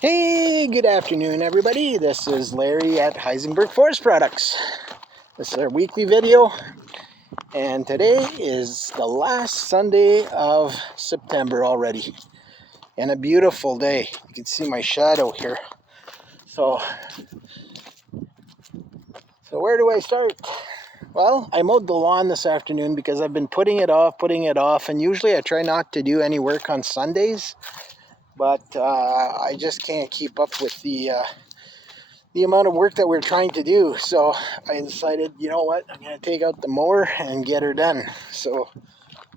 Hey, good afternoon, everybody. This is Larry at Heisenberg Forest Products. This is our weekly video, and today is the last Sunday of September already, and a beautiful day. You can see my shadow here. So where do I start? Well, I mowed the lawn this afternoon because I've been putting it off, and usually I try not to do any work on Sundays, but I just can't keep up with the amount of work that we're trying to do. So I decided, you know what, I'm going to take out the mower and get her done. So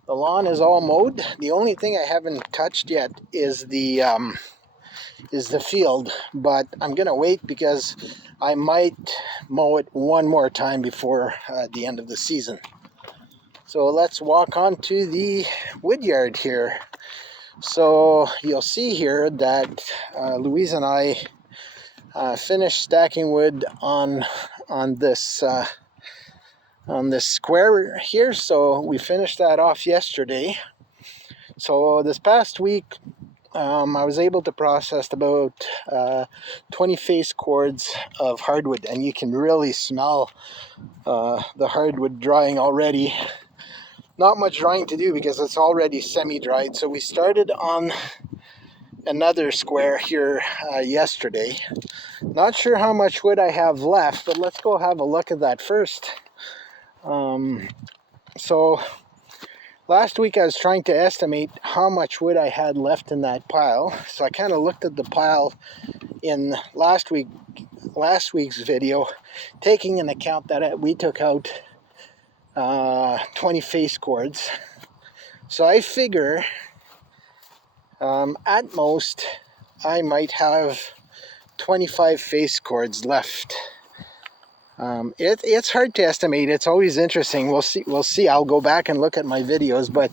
the lawn is all mowed. The only thing I haven't touched yet is the field, but I'm going to wait because I might mow it one more time before the end of the season. So let's walk on to the wood yard here. So you'll see here that Louise and I finished stacking wood on this square here. So we finished that off yesterday. So this past week, I was able to process about 20 face cords of hardwood, and you can really smell the hardwood drying already. Not much drying to do because it's already semi-dried. So we started on another square here yesterday. Not sure how much wood I have left, but let's go have a look at that first. So last week I was trying to estimate how much wood I had left in that pile. So I kind of looked at the pile in last week's video, taking into account that we took out 20 face cords. So I figure at most I might have 25 face cords left. It's hard to estimate. It's always interesting. We'll see. I'll go back and look at my videos, but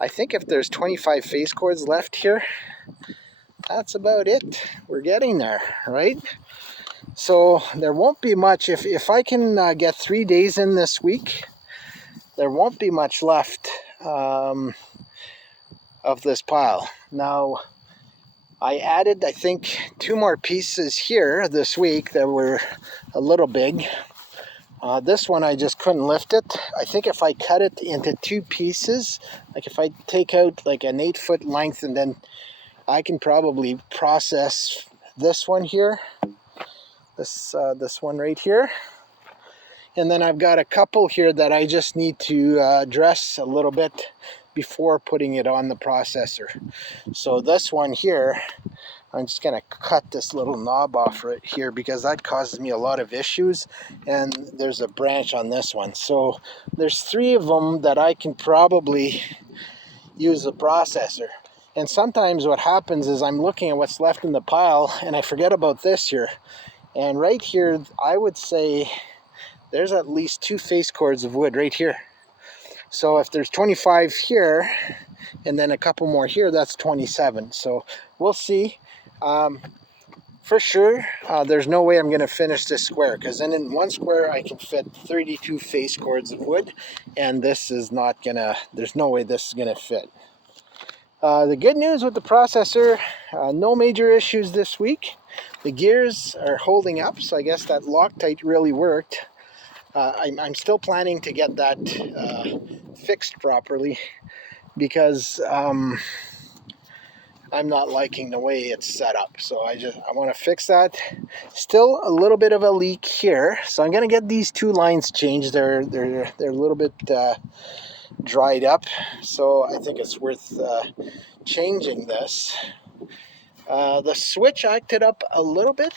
I think if there's 25 face cords left here, that's about it. We're getting there, right? So there won't be much. If I can get 3 days in this week, there won't be much left of this pile. Now, I added, I think, 2 more pieces here this week that were a little big. This one I just couldn't lift it. I think if I cut it into 2 pieces, like if I take out like an 8-foot length, and then I can probably process this one here, this one right here. And then I've got a couple here that I just need to dress a little bit before putting it on the processor. So this one here, I'm just going to cut this little knob off right here because that causes me a lot of issues, and there's a branch on this one. So there's 3 of them that I can probably use the processor. And sometimes what happens is I'm looking at what's left in the pile and I forget about this here. And right here, I would say there's at least 2 face cords of wood right here. So if there's 25 here and then a couple more here, that's 27. So we'll see. For sure, there's no way I'm going to finish this square, because then in one square I can fit 32 face cords of wood, and this is not going to, there's no way this is going to fit. The good news with the processor, no major issues this week. The gears are holding up, so I guess that Loctite really worked. I'm still planning to get that fixed properly, because I'm not liking the way it's set up. So I want to fix that. Still a little bit of a leak here, so I'm going to get these 2 lines changed. They're a little bit dried up, so I think it's worth changing this. The switch acted up a little bit.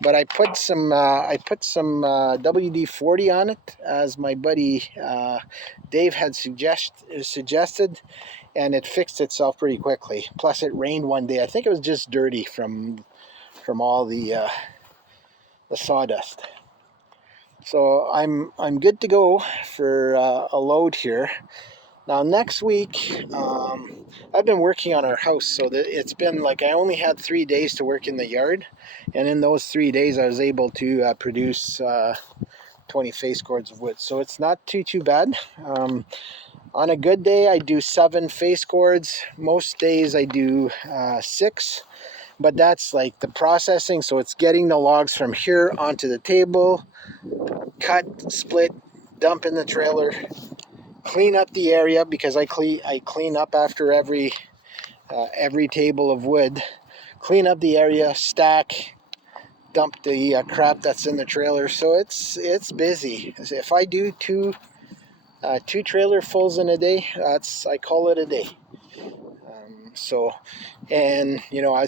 But I put some WD-40 on it, as my buddy Dave had suggested, and it fixed itself pretty quickly. Plus, it rained one day. I think it was just dirty from all the sawdust. So I'm good to go for a load here. Now next week, I've been working on our house, so that it's been like I only had 3 days to work in the yard, and in those 3 days I was able to produce 20 face cords of wood. So it's not too bad. On a good day, I do 7 face cords. Most days I do 6, but that's like the processing. So it's getting the logs from here onto the table, cut, split, dump in the trailer, clean up the area because I clean up after every table of wood. Clean up the area, stack, dump the crap that's in the trailer. So it's busy. If I do two trailer fulls in a day, I call it a day. And you know, I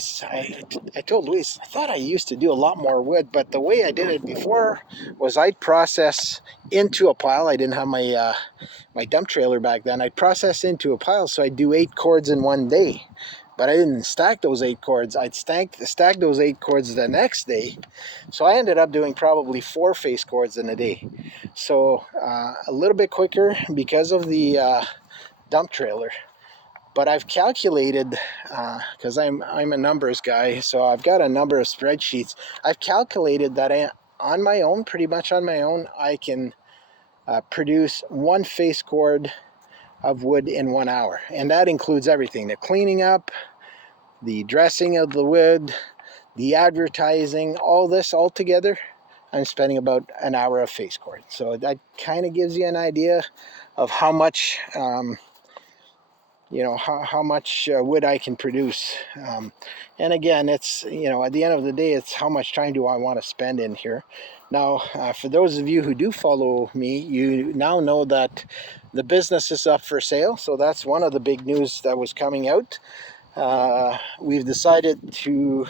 told Luis, I thought I used to do a lot more wood, but the way I did it before was I'd process into a pile. I didn't have my my dump trailer back then. I'd process into a pile, so I'd do 8 cords in one day. But I didn't stack those 8 cords. I'd stack those 8 cords the next day. So I ended up doing probably 4 face cords in a day. So a little bit quicker because of the dump trailer. But I've calculated, because I'm a numbers guy, so I've got a number of spreadsheets. I've calculated that on my own, pretty much on my own, I can produce 1 face cord of wood in 1 hour. And that includes everything, the cleaning up, the dressing of the wood, the advertising, all this all together. I'm spending about an hour of face cord. So that kind of gives you an idea of how much you know, how much wood I can produce. And again, it's, you know, at the end of the day, it's how much time do I want to spend in here. Now, for those of you who do follow me, you now know that the business is up for sale. So that's one of the big news that was coming out. We've decided to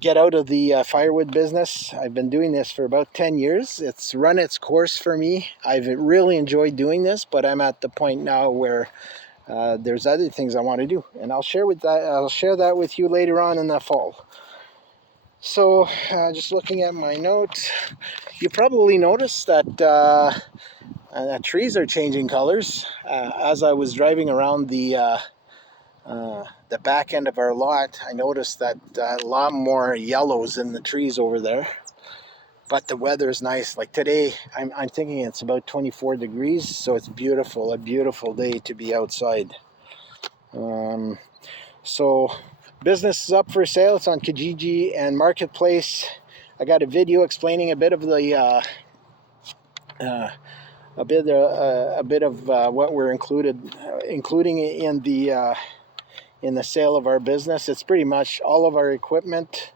get out of the firewood business. I've been doing this for about 10 years. It's run its course for me. I've really enjoyed doing this, but I'm at the point now where there's other things I want to do, and I'll share that with you later on in the fall. So just looking at my notes, you probably noticed that trees are changing colors. As I was driving around the back end of our lot, I noticed that a lot more yellows in the trees over there. But the weather's nice. Like today, I'm thinking it's about 24 degrees, so it's beautiful, a beautiful day to be outside. So business is up for sale. It's on Kijiji and Marketplace. I got a video explaining a bit of the what we're including in the sale of our business. It's pretty much all of our equipment,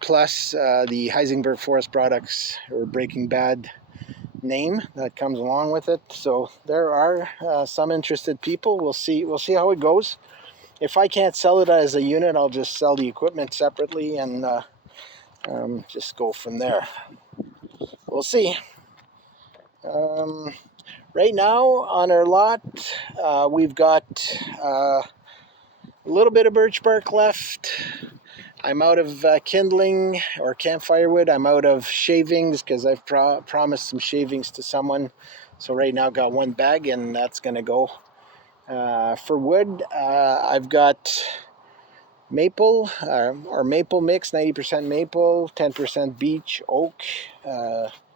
plus the Heisenberg Forest Products or Breaking Bad name that comes along with it. So there are some interested people. We'll see how it goes. If I can't sell it as a unit, I'll just sell the equipment separately and just go from there. We'll see. Right now on our lot, we've got a little bit of birch bark left. I'm out of kindling or campfire wood. I'm out of shavings because I've promised some shavings to someone. So right now I've got 1 bag and that's going to go. For wood, I've got maple or maple mix, 90% maple, 10% beech, oak,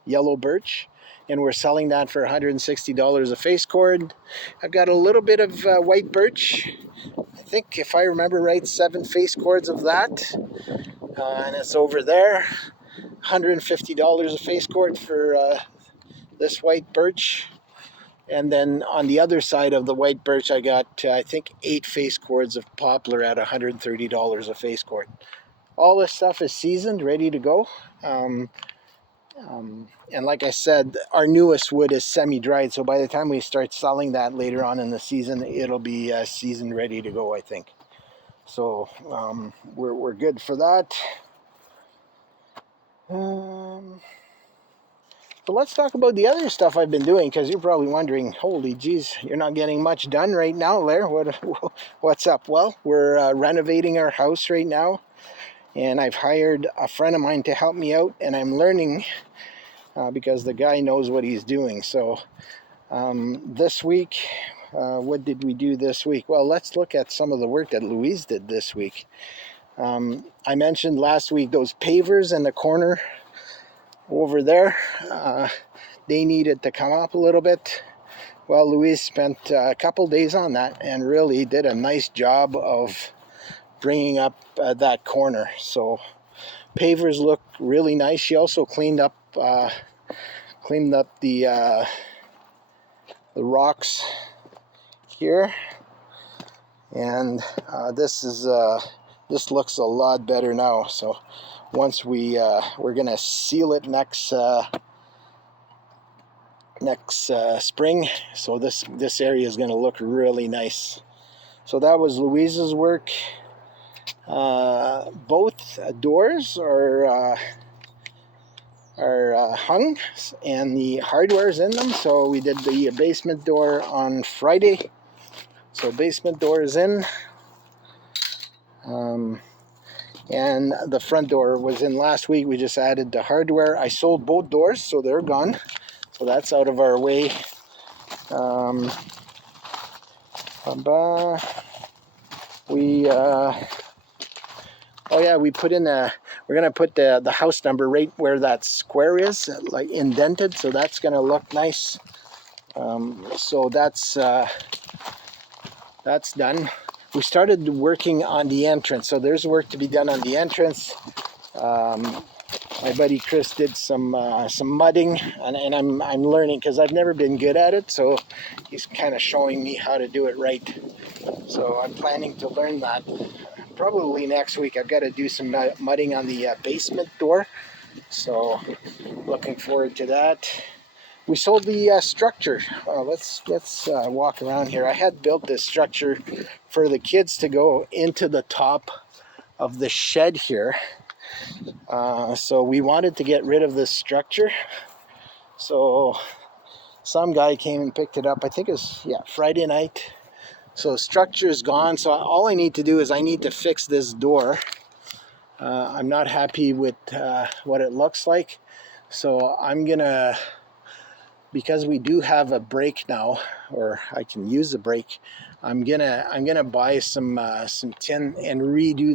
yellow birch. And we're selling that for $160 a face cord. I've got a little bit of white birch. I think if I remember right, 7 face cords of that. And it's over there. $150 a face cord for this white birch. And then on the other side of the white birch, I got, I think, 8 face cords of poplar at $130 a face cord. All this stuff is seasoned, ready to go. And like I said, our newest wood is semi-dried, so by the time we start selling that later on in the season, it'll be seasoned, ready to go, I think. So we're good for that. So let's talk about the other stuff I've been doing, because you're probably wondering, holy geez, you're not getting much done right now, Lair. What's up? Well, we're renovating our house right now, and I've hired a friend of mine to help me out, and I'm learning because the guy knows what he's doing. So this week, what did we do this week? Well, let's look at some of the work that Louise did this week. I mentioned last week those pavers in the corner over there, they needed to come up a little bit. Well, Louise spent a couple days on that and really did a nice job of bringing up that corner. So pavers look really nice. She also cleaned up the rocks here, and this looks a lot better now. So once we're gonna seal it next spring, so this area is gonna look really nice. So that was Louise's work. Both doors are hung, and the hardware's in them. So we did the basement door on Friday. So basement door is in. And the front door was in last week. We just added the hardware. I sold both doors, so they're gone. So that's out of our way. We put in we're gonna put the house number right where that square is, like indented. So that's gonna look nice. So that's done. We started working on the entrance, so there's work to be done on the entrance. My buddy Chris did some mudding, and I'm learning because I've never been good at it. So he's kind of showing me how to do it right. So I'm planning to learn that probably next week. I've got to do some mudding on the basement door. So looking forward to that. We sold the structure. Let's walk around here. I had built this structure for the kids to go into the top of the shed here. So we wanted to get rid of this structure. So some guy came and picked it up. I think it was Friday night. So structure is gone. So all I need to do is I need to fix this door. I'm not happy with what it looks like. So I'm gonna, because we do have a brake now, or I can use the brake, I'm gonna buy some tin and redo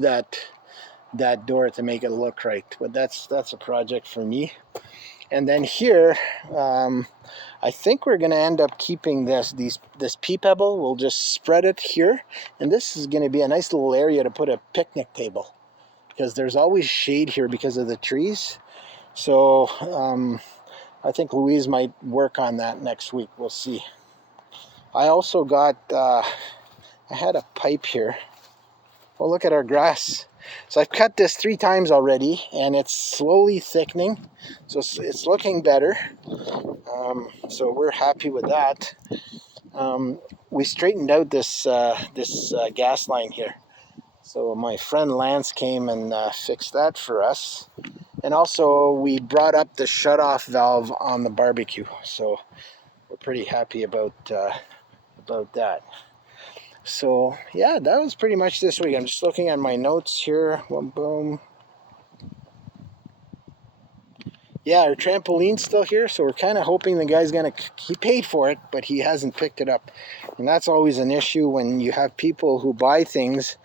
that door to make it look right. But that's a project for me. And then here, I think we're gonna end up keeping this pea pebble. We'll just spread it here, and this is gonna be a nice little area to put a picnic table, because there's always shade here because of the trees. So I think Louise might work on that next week. We'll see. I also got, I had a pipe here. Well, look at our grass. So I've cut this 3 times already, and it's slowly thickening. So it's looking better. So we're happy with that. We straightened out this gas line here. So my friend Lance came and fixed that for us. And also we brought up the shutoff valve on the barbecue. So we're pretty happy about that. So yeah, that was pretty much this week. I'm just looking at my notes here. Boom. Yeah, our trampoline's still here, so we're kind of hoping the guy's gonna, he paid for it, but he hasn't picked it up. And that's always an issue when you have people who buy things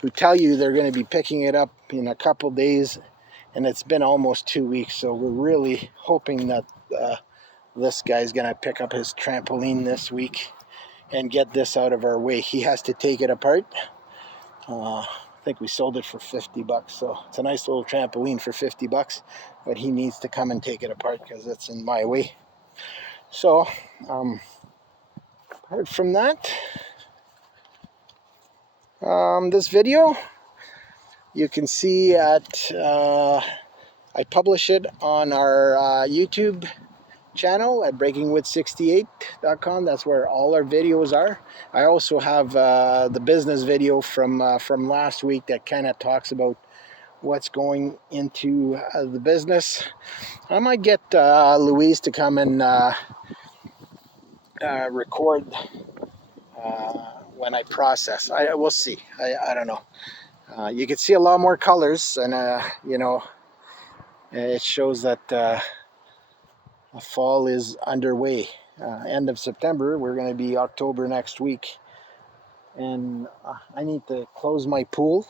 who tell you they're going to be picking it up in a couple days, and it's been almost 2 weeks. So we're really hoping that this guy's going to pick up his trampoline this week and get this out of our way. He has to take it apart. I think we sold it for $50, so it's a nice little trampoline for $50, but he needs to come and take it apart because it's in my way. So apart from that, this video, you can see I publish it on our YouTube channel at breakingwood68.com. That's where all our videos are. I also have the business video from last week that kind of talks about what's going into the business. I might get Louise to come and record when I process. We'll see. I don't know. You can see a lot more colors, and you know, it shows that fall is underway. End of September. We're going to be October next week, and I need to close my pool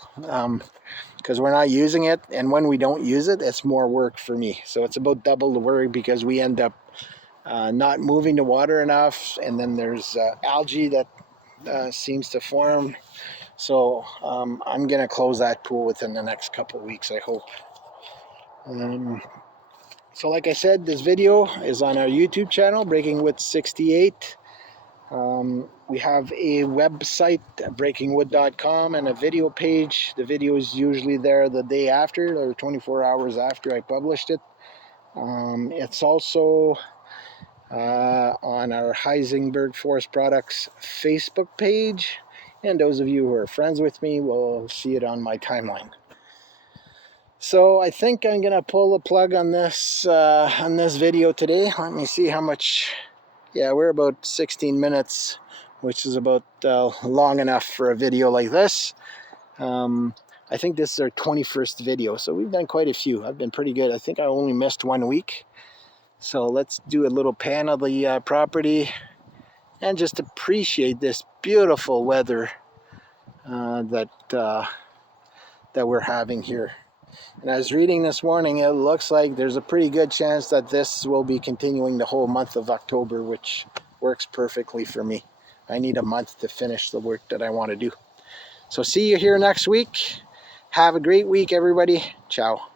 because we're not using it, and when we don't use it, it's more work for me. So it's about double the work because we end up not moving the water enough, and then there's algae that seems to form. So I'm gonna close that pool within the next couple weeks, I hope. So like I said, this video is on our YouTube channel, Breaking Wood 68. We have a website, breakingwood.com, and a video page. The video is usually there the day after, or 24 hours after I published it. It's also on our Heisenberg Forest Products Facebook page, and those of you who are friends with me will see it on my timeline. So I think I'm gonna pull the plug on this video today. Let me see how much. Yeah, we're about 16 minutes, which is about long enough for a video like this. I think this is our 21st video, so we've done quite a few. I've been pretty good. I think I only missed 1 week. So let's do a little pan of the property and just appreciate this beautiful weather that we're having here. And I was reading this morning, it looks like there's a pretty good chance that this will be continuing the whole month of October, which works perfectly for me. I need a month to finish the work that I want to do. So see you here next week. Have a great week, everybody. Ciao.